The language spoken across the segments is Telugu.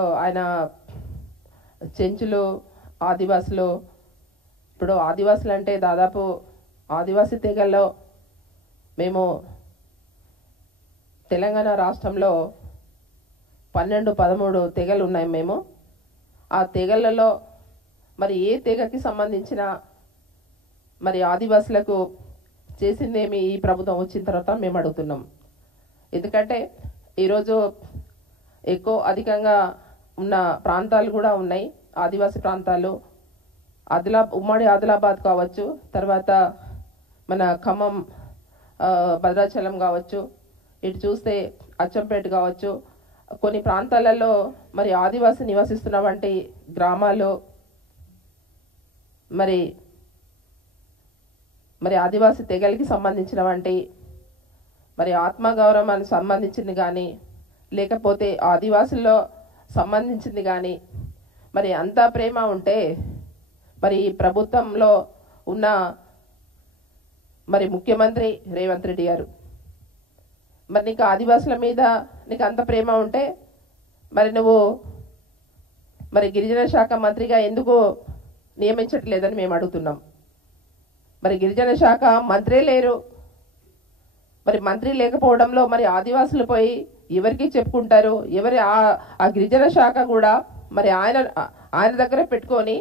ఆయన చెంచులు ఆదివాసులు ఇప్పుడు ఆదివాసులు అంటే దాదాపు ఆదివాసీ తెగల్లో మేము తెలంగాణ రాష్ట్రంలో 12-13 తెగలు ఉన్నాయి. మేము ఆ తెగలలో మరి ఏ తెగకి సంబంధించిన మరి ఆదివాసులకు చేసిందేమి ఈ ప్రభుత్వం వచ్చిన తర్వాత మేము అడుగుతున్నాం. ఎందుకంటే ఈరోజు ఎక్కువ అధికంగా ఉన్న ప్రాంతాలు కూడా ఉన్నాయి. ఆదివాసీ ప్రాంతాలు ఉమ్మడి ఆదిలాబాద్ కావచ్చు, తర్వాత మన ఖమ్మం భద్రాచలం కావచ్చు, ఇటు చూస్తే అచ్చంపేట కావచ్చు, కొన్ని ప్రాంతాలలో మరి ఆదివాసీ నివసిస్తున్న వంటి గ్రామాలు మరి ఆదివాసీ తెగలకి సంబంధించిన వంటి మరి ఆత్మగౌరవానికి సంబంధించింది కానీ, లేకపోతే ఆదివాసుల్లో సంబంధించింది కానీ మరి అంత ప్రేమ ఉంటే మరి ఈ ప్రభుత్వంలో ఉన్న మరి ముఖ్యమంత్రి రేవంత్ రెడ్డి గారు మరి నీకు ఆదివాసుల మీద నీకు అంత ప్రేమ ఉంటే మరి నువ్వు మరి గిరిజన శాఖ మంత్రిగా ఎందుకు నియమించట్లేదని మేము అడుగుతున్నాం. మరి గిరిజన శాఖ మంత్రే లేరు. మరి మంత్రి లేకపోవడంలో మరి ఆదివాసులు పోయి ఎవరికి చెప్పుకుంటారు? ఎవరి ఆ గిరిజన శాఖ కూడా మరి ఆయన దగ్గర పెట్టుకొని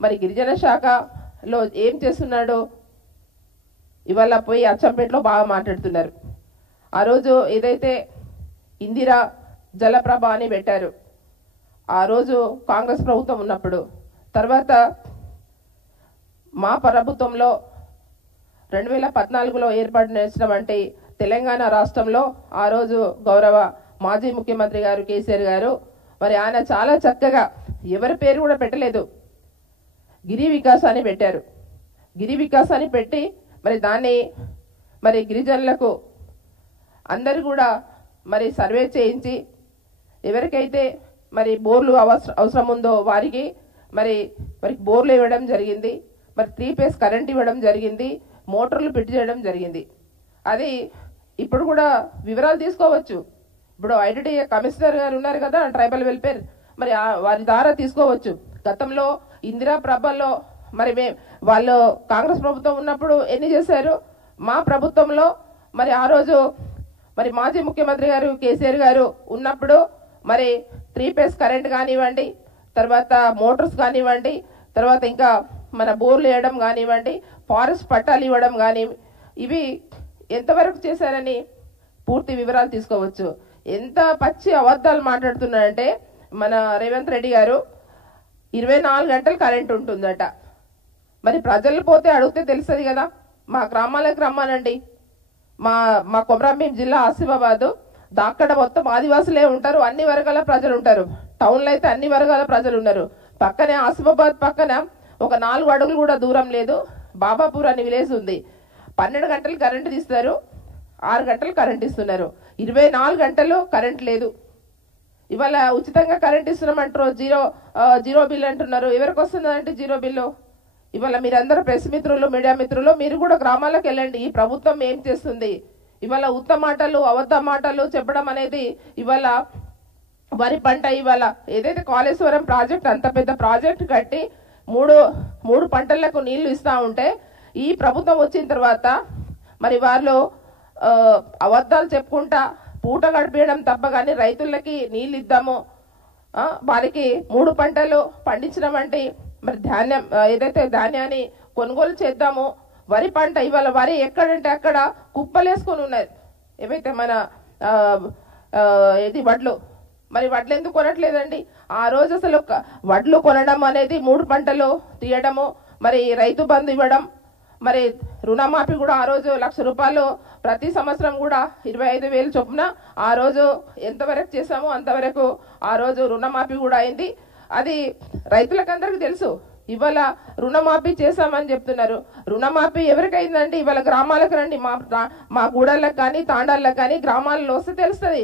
మరి గిరిజన శాఖలో ఏం చేస్తున్నాడు? ఇవాళ పోయి అచ్చంపేటలో బాగా మాట్లాడుతున్నారు. ఆ రోజు ఏదైతే ఇందిరా జలప్రభ అని పెట్టారు, ఆ రోజు కాంగ్రెస్ ప్రభుత్వం ఉన్నప్పుడు, తర్వాత మా ప్రభుత్వంలో 2014లో ఏర్పాటు చేసినటువంటి తెలంగాణ రాష్ట్రంలో ఆ రోజు గౌరవ మాజీ ముఖ్యమంత్రి గారు కేసీఆర్ గారు మరి ఆయన చాలా చక్కగా ఎవరి పేరు కూడా పెట్టలేదు, గిరి వికాస్ అని పెట్టారు. గిరి వికాస్ అని పెట్టి మరి దాన్ని మరి గిరిజనులకు అందరు కూడా మరి సర్వే చేయించి ఎవరికైతే మరి బోర్లు అవసరం ఉందో వారికి మరి బోర్లు ఇవ్వడం జరిగింది. మరి 3 ఫేజ్ కరెంట్ ఇవ్వడం జరిగింది. మోటార్లు ఫిట్ చేయడం జరిగింది. అది ఇప్పుడు కూడా వివరాలు తీసుకోవచ్చు. ఇప్పుడు ఐటీడీ కమిషనర్ గారు ఉన్నారు కదా, ట్రైబల్ వెల్ఫేర్, మరి వారి ద్వారా తీసుకోవచ్చు. గతంలో ఇందిరా ప్రభలో మరి వాళ్ళు కాంగ్రెస్ ప్రభుత్వం ఉన్నప్పుడు ఎన్ని చేశారు? మా ప్రభుత్వంలో మరి ఆ రోజు మరి మాజీ ముఖ్యమంత్రి గారు కేసీఆర్ గారు ఉన్నప్పుడు మరి 3 ఫేజ్ కరెంట్ కానివ్వండి, తర్వాత మోటార్స్ కానివ్వండి, తర్వాత ఇంకా మన బోర్లు వేయడం కానివ్వండి, ఫారెస్ట్ పట్టాలు ఇవ్వడం కానీ, ఇవి ఎంతవరకు చేశారని పూర్తి వివరాలు తీసుకోవచ్చు. ఎంత పచ్చి అబద్ధాలు మాట్లాడుతున్నారంటే మన రేవంత్ రెడ్డి గారు 24 గంటలు కరెంట్ ఉంటుందట. మరి ప్రజలు పోతే అడిగితే తెలుస్తుంది కదా. మా గ్రామాలకు రమ్మానండి. మా కొమరంభీం జిల్లా ఆసిఫాబాద్, అక్కడ మొత్తం ఆదివాసులే ఉంటారు, అన్ని వర్గాల ప్రజలు ఉంటారు. టౌన్లో అయితే అన్ని వర్గాల ప్రజలు ఉన్నారు. పక్కనే ఆసిఫాబాద్ పక్కన ఒక 4 అడుగులు కూడా దూరం లేదు బాబాపూర్ అని విలేజ్ ఉంది. 12 గంటలు కరెంటు తీస్తారు, 6 గంటలు కరెంట్ ఇస్తున్నారు. 24 గంటలు కరెంట్ లేదు. ఇవాళ ఉచితంగా కరెంట్ ఇస్తున్నామంటారు, జీరో బిల్ అంటున్నారు. ఎవరికి వస్తుందంటే జీరో బిల్లు? ఇవాళ మీరందరూ ప్రెస్ మిత్రులు, మీడియా మిత్రులు, మీరు కూడా గ్రామాలకు వెళ్ళండి. ఈ ప్రభుత్వం ఏం చేస్తుంది? ఇవాళ ఉత్త మాటలు, అబద్ధ మాటలు చెప్పడం అనేది ఇవాళ వరి పంట, ఇవాళ ఏదైతే కాళేశ్వరం ప్రాజెక్ట్ అంత పెద్ద ప్రాజెక్ట్ కట్టి మూడు పంటలకు నీళ్లు ఇస్తా ఉంటే ఈ ప్రభుత్వం వచ్చిన తర్వాత మరి వాళ్ళు అబద్ధాలు చెప్పుకుంటా పూట గడిపేయడం తప్ప కానీ రైతులకి నీళ్ళు ఇద్దాము, వారికి 3 పంటలు పండించడం మరి ధాన్యం ఏదైతే ధాన్యాన్ని కొనుగోలు చేద్దాము. వరి పంట ఇవాళ వరి ఎక్కడంటే అక్కడ కుప్పలేసుకొని ఉన్నాయి. ఏవైతే మన వడ్లు, మరి వడ్లు ఎందుకు కొనట్లేదండి? ఆ రోజు అసలు వడ్లు కొనడం అనేది 3 పంటలు తీయడము, మరి రైతు బంధు ఇవ్వడం, మరి రుణమాఫీ కూడా ఆ రోజు 1,00,000 రూపాయలు ప్రతి సంవత్సరం కూడా 25,000 చొప్పున ఆ రోజు ఎంతవరకు చేసామో అంతవరకు ఆ రోజు రుణమాఫీ కూడా అయింది. అది రైతులకు అందరికీ తెలుసు. ఇవాళ రుణమాఫీ చేశామని చెప్తున్నారు. రుణమాఫీ ఎవరికైందండి? ఇవాళ గ్రామాలకు రండి, మా గూడళ్ళకు కానీ తాండాలకు కానీ గ్రామాలలో వస్తే తెలుస్తుంది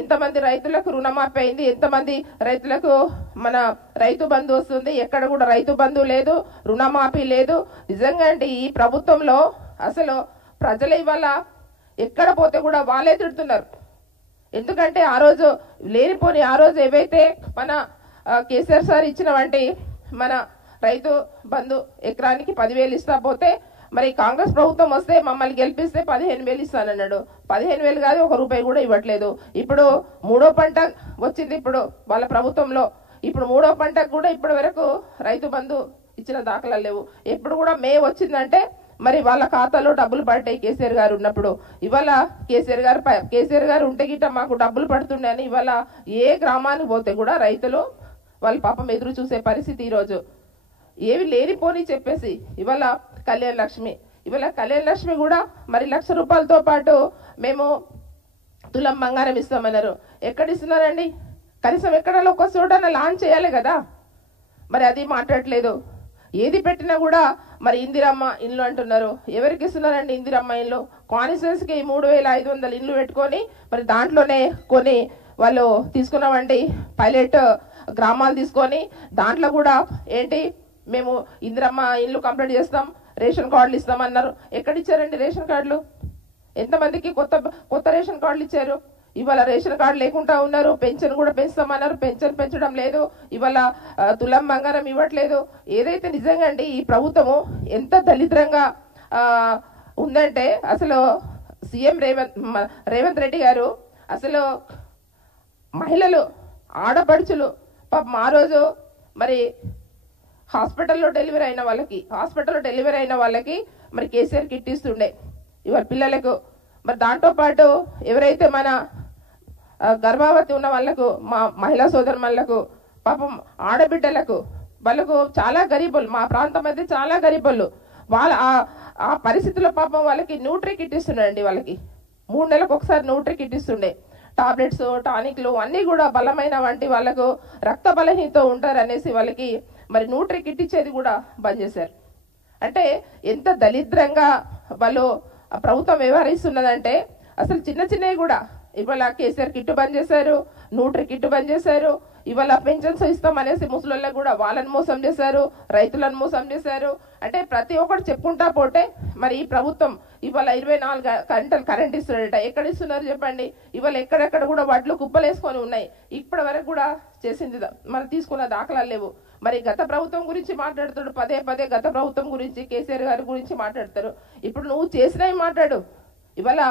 ఎంతమంది రైతులకు రుణమాఫీ అయింది, ఎంతమంది రైతులకు మన రైతు బంధు వస్తుంది. ఎక్కడ కూడా రైతు బంధు లేదు, రుణమాఫీ లేదు. నిజంగా అండి ఈ ప్రభుత్వంలో అసలు ప్రజలు ఇవాళ ఎక్కడ పోతే కూడా వాళ్ళే తిడుతున్నారు. ఎందుకంటే ఆ రోజు లేనిపోని ఆ రోజు ఏవైతే మన కేసీఆర్ సార్ ఇచ్చిన వంటి మన రైతు బంధు ఎకరానికి 10,000 ఇస్తా పోతే మరి కాంగ్రెస్ ప్రభుత్వం వస్తే మమ్మల్ని గెలిపిస్తే 15,000 ఇస్తానన్నాడు. 15,000 కాదు, 1 రూపాయి కూడా ఇవ్వట్లేదు. ఇప్పుడు 3వ పంట వచ్చింది ఇప్పుడు వాళ్ళ ప్రభుత్వంలో. ఇప్పుడు 3వ పంటకు కూడా ఇప్పటి వరకు రైతు బంధు ఇచ్చిన దాఖలాలు లేవు. ఎప్పుడు కూడా మే వచ్చిందంటే మరి వాళ్ళ ఖాతాలో డబ్బులు పడ్డాయి కేసీఆర్ గారు ఉన్నప్పుడు. ఇవాళ కేసీఆర్ గారు ఉంటే గిట్ట మాకు డబ్బులు పడుతుండే అని ఇవాళ ఏ గ్రామానికి పోతే కూడా రైతులు వాళ్ళ పాపం ఎదురు చూసే పరిస్థితి. ఈరోజు ఏవి లేనిపోని చెప్పేసి ఇవాళ కళ్యాణ లక్ష్మి కూడా మరి 1,00,000 రూపాయలతో పాటు మేము తులం బంగారం ఇస్తామన్నారు. ఎక్కడ ఇస్తున్నారండి? కనీసం ఎక్కడో ఒక చోట లాంచ్ చేయాలి కదా, మరి అది మాట్లాడట్లేదు. ఏది పెట్టినా కూడా మరి ఇందిరమ్మ ఇల్లు అంటున్నారు. ఎవరికి ఇస్తున్నారండి ఇందిరమ్మ ఇల్లు? కాన్స్టిట్యున్సీకి 3,500 ఇల్లు పెట్టుకొని మరి దాంట్లోనే కొన్ని వాళ్ళు తీసుకున్నామండి పైలట్ గ్రామాలు తీసుకొని దాంట్లో కూడా ఏంటి మేము ఇందిరమ్మ ఇల్లు కంప్లీట్ చేస్తాం, రేషన్ కార్డులు ఇస్తామన్నారు. ఎక్కడ ఇచ్చారండి రేషన్ కార్డులు? ఎంతమందికి కొత్త రేషన్ కార్డులు ఇచ్చారు? ఇవాళ రేషన్ కార్డు లేకుండా ఉన్నారు. పెన్షన్ కూడా పెంచుతామన్నారు, పెన్షన్ పెంచడం లేదు. ఇవాళ తులం బంగారం ఇవ్వట్లేదు. ఏదైతే నిజంగా అండి ఈ ప్రభుత్వము ఎంత దళిద్రంగా ఉందంటే అసలు సీఎం రేవంత్ రెడ్డి గారు అసలు మహిళలు ఆడపడుచులు పాపం ఆ రోజు మరి హాస్పిటల్లో డెలివరీ అయిన వాళ్ళకి మరి కేసీఆర్ కిట్ ఇస్తుండే ఇవాళ పిల్లలకు. మరి దాంతో పాటు ఎవరైతే మన గర్భవతి ఉన్న వాళ్ళకు మా మహిళా సోదరులకు పాపం ఆడబిడ్డలకు వాళ్ళకు చాలా గరీబులు, మా ప్రాంతం అయితే చాలా గరీబులు. వాళ్ళ ఆ పరిస్థితుల్లో పాపం వాళ్ళకి న్యూట్రీ కిట్ ఇస్తుండండి. వాళ్ళకి 3 నెలలకు ఒకసారి న్యూట్రీ కిట్ ఇస్తుండే. టాబ్లెట్స్ టానిక్లు అన్నీ కూడా బలమైన వంటి వాళ్ళకు రక్త బలహీనతో ఉంటారు అనేసి వాళ్ళకి మరి న్యూట్రీ కిట్ ఇచ్చేది కూడా బంద్ చేశారు. అంటే ఎంత దళిద్రంగా వాళ్ళు ప్రభుత్వం వ్యవహరిస్తున్నదంటే అసలు చిన్నవి కూడా ఇవాళ కేసీఆర్ కిట్టు బంద్ చేశారు, న్యూట్రీ కిట్టు బంద్ చేశారు. ఇవాళ పెన్షన్స్ ఇస్తాం అనేసి ముసలోళ్ళకు కూడా వాళ్ళని మోసం చేశారు, రైతులను మోసం చేశారు. అంటే ప్రతి ఒక్కరు చెప్పుకుంటా పోతే మరి ఈ ప్రభుత్వం ఇవాళ 24 గంటలు కరెంట్ ఇస్తున్నాడట. ఎక్కడ ఇస్తున్నారు చెప్పండి? ఇవాళ ఎక్కడెక్కడ కూడా వడ్లు కుప్పలేసుకొని ఉన్నాయి. ఇప్పటి వరకు కూడా చేసింది మరి తీసుకున్న దాఖలాలు లేవు. మరి గత ప్రభుత్వం గురించి మాట్లాడుతాడు, పదే గత ప్రభుత్వం గురించి కేసీఆర్ గారి గురించి మాట్లాడతారు. ఇప్పుడు నువ్వు చేసినవి మాట్లాడు. ఇవాళ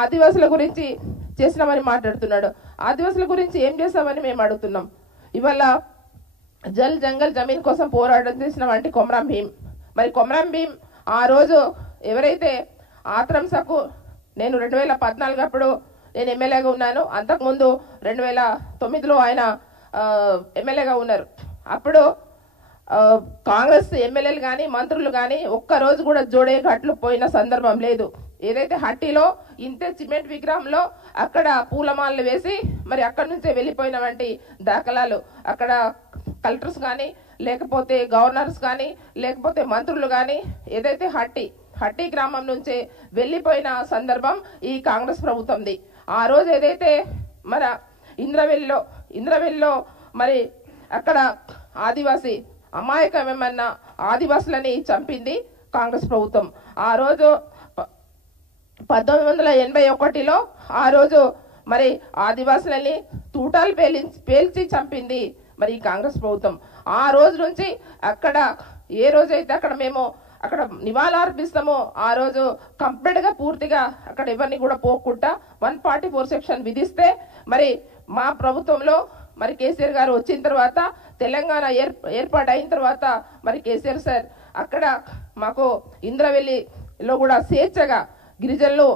ఆదివాసుల గురించి చేసినామని మాట్లాడుతున్నాడు. ఆదివాసుల గురించి ఏం చేస్తామని మేము అడుగుతున్నాం. ఇవాళ జల్ జంగల్ జమీన్ కోసం పోరాటం చేసినామంటే కొమరం భీం. మరి కొమరం భీం ఆ రోజు ఎవరైతే ఆత్రంసకు నేను 2014 అప్పుడు నేను ఎమ్మెల్యేగా ఉన్నాను. అంతకుముందు 2009లో ఆయన ఎమ్మెల్యేగా ఉన్నారు. అప్పుడు కాంగ్రెస్ ఎమ్మెల్యేలు కానీ మంత్రులు కానీ ఒక్కరోజు కూడా జోడే ఘాట్లు పోయిన సందర్భం లేదు. ఏదైతే హట్టిలో ఇంతే సిమెంట్ విగ్రహంలో అక్కడ పూలమాలలు వేసి మరి అక్కడి నుంచే వెళ్ళిపోయిన వంటి దాఖలాలు అక్కడ కలెక్టర్స్ కానీ లేకపోతే గవర్నర్స్ కానీ లేకపోతే మంత్రులు కానీ ఏదైతే హట్టి గ్రామం నుంచే వెళ్ళిపోయిన సందర్భం ఈ కాంగ్రెస్ ప్రభుత్వంది. ఆ రోజు ఏదైతే మన ఇంద్రవెల్లిలో మరి అక్కడ ఆదివాసీ అమాయకమేమన్నా ఆదివాసులని చంపింది కాంగ్రెస్ ప్రభుత్వం. ఆ రోజు 1981లో ఆ రోజు మరి ఆదివాసులని తూటాలు పేల్చి చంపింది మరి కాంగ్రెస్ ప్రభుత్వం. ఆ రోజు నుంచి అక్కడ ఏ రోజైతే అక్కడ మేము అక్కడ నివాళులు అర్పిస్తామో ఆ రోజు కంప్లీట్ గా పూర్తిగా అక్కడ ఎవరిని కూడా పోకుండా 144 సెక్షన్ విధిస్తే మరి మా ప్రభుత్వంలో మరి కేసీఆర్ గారు వచ్చిన తర్వాత తెలంగాణ ఏర్పాటు అయిన తర్వాత మరి కేసీఆర్ సార్ అక్కడ మాకు ఇంద్రవెల్లిలో కూడా స్వేచ్ఛగా గిరిజనులు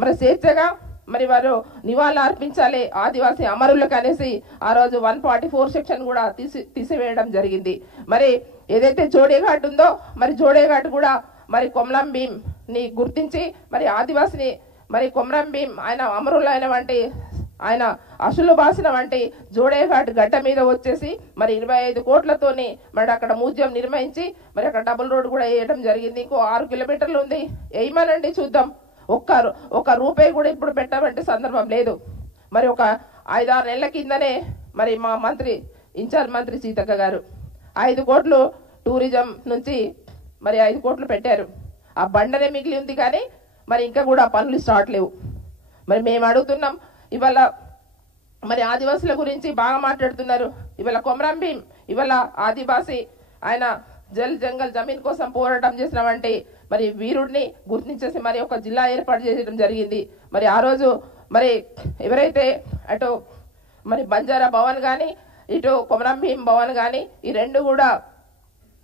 మరి స్వేచ్ఛగా మరి వారు నివాళులు అర్పించాలి ఆదివాసీ అమరులకు అనేసి ఆ రోజు 144 సెక్షన్ కూడా తీసివేయడం జరిగింది. మరి ఏదైతే జోడేఘాట్ ఉందో మరి జోడేఘాట్ కూడా మరి కొమరం భీం ని గుర్తించి మరి ఆదివాసిని మరి కొమరం భీం ఆయన అమరులైన వంటి ఆయన అసలు బాసిన వంటి జోడేఘాట్ గడ్డ మీద వచ్చేసి మరి 25 కోట్లతోని మరి అక్కడ మ్యూజియం నిర్మించి మరి అక్కడ డబుల్ రోడ్ కూడా వేయడం జరిగింది. ఇంకో 6 కిలోమీటర్లు ఉంది, వేయమనండి చూద్దాం. ఒక్క రూపాయి కూడా ఇప్పుడు పెట్టమంటే సందర్భం లేదు. మరి ఒక 5-6 నెలల కిందనే మరి మా ఇన్ఛార్జ్ మంత్రి సీతక్క గారు 5 కోట్లు టూరిజం నుంచి మరి 5 కోట్లు పెట్టారు. ఆ బండనే మిగిలి ఉంది కానీ మరి ఇంకా కూడా పనులు స్టార్ట్ లేవు. మరి మేము అడుగుతున్నాం, ఇవాళ మరి ఆదివాసుల గురించి బాగా మాట్లాడుతున్నారు. ఇవాళ కొమరం భీం ఇవాళ ఆదివాసి ఆయన జల్ జంగల్ జమీన్ కోసం పోరాటం చేసినామంటే మరి వీరుడిని గుర్తించేసి మరి ఒక జిల్లా ఏర్పాటు చేయడం జరిగింది. మరి ఆ రోజు మరి ఎవరైతే అటు మరి బంజారా భవన్ కానీ ఇటు కొమరం భీం భవన్ కానీ ఈ రెండు కూడా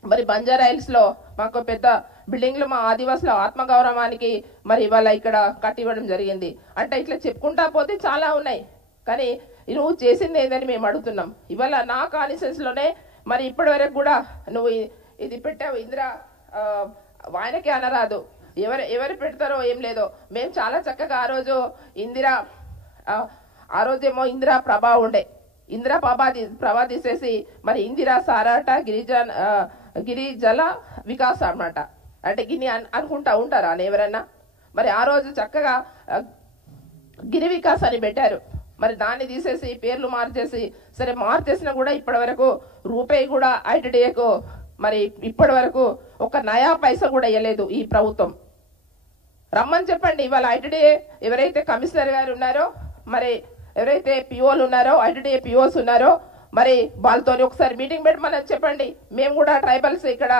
మరి బంజారా హిల్స్ లో మాకు పెద్ద బిల్డింగ్లు మా ఆదివాసుల ఆత్మగౌరవానికి మరి ఇవాళ ఇక్కడ కట్టివ్వడం జరిగింది. అంటే ఇట్లా చెప్పుకుంటా పోతే చాలా ఉన్నాయి, కానీ నువ్వు చేసింది ఏదని మేము అడుగుతున్నాం. ఇవాళ నా కాన్స్టిట్యూయెన్సీ లోనే మరి ఇప్పటి వరకు కూడా నువ్వు ఇది పెట్టావు ఇందిరా, ఆయనకే అనరాదు, ఎవరు పెడతారో ఏం లేదో. మేము చాలా చక్కగా ఆ రోజు ఇందిరా, ఆ రోజేమో ఇందిరా ప్రభా ఉండే, ఇందిరా ప్రభా తీసేసి మరి ఇందిరా సారాట గిరిజల వికాస్ అన్నమాట. అంటే గిని అనుకుంటా ఉంటారా అని ఎవరన్నా? మరి ఆ రోజు చక్కగా గిరి వికాస్ అని పెట్టారు. మరి దాన్ని తీసేసి పేర్లు మార్చేసి, సరే మార్చేసినా కూడా ఇప్పటి వరకు రూపాయి కూడా ఐటీడీఏకు మరి ఇప్పటి వరకు ఒక నయా పైసా కూడా ఇవ్వలేదు ఈ ప్రభుత్వం. రమ్మని చెప్పండి. ఇవాళ ఐటీడీఏ ఎవరైతే కమిషనర్ గారు ఉన్నారో, మరి ఎవరైతే పిఓలు ఉన్నారో, ఐటీడీఏ పిఓస్ ఉన్నారో, మరి వాళ్ళతో ఒకసారి మీటింగ్ పెట్టమని చెప్పండి. మేము కూడా ట్రైబల్స్ ఇక్కడ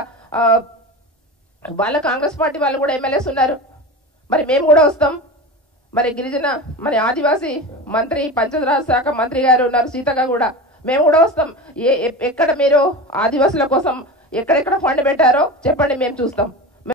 వాళ్ళ కాంగ్రెస్ పార్టీ వాళ్ళు కూడా ఎమ్మెల్యేస్ ఉన్నారు, మరి మేము కూడా వస్తాం. మరి గిరిజన మరి ఆదివాసీ మంత్రి పంచాయతీరాజ్ శాఖ మంత్రి గారు ఉన్నారు సీతగా కూడా, మేము కూడా వస్తాం. ఎక్కడ మీరు ఆదివాసుల కోసం ఎక్కడెక్కడ ఫండ్ పెట్టారో చెప్పండి, మేము చూస్తాం.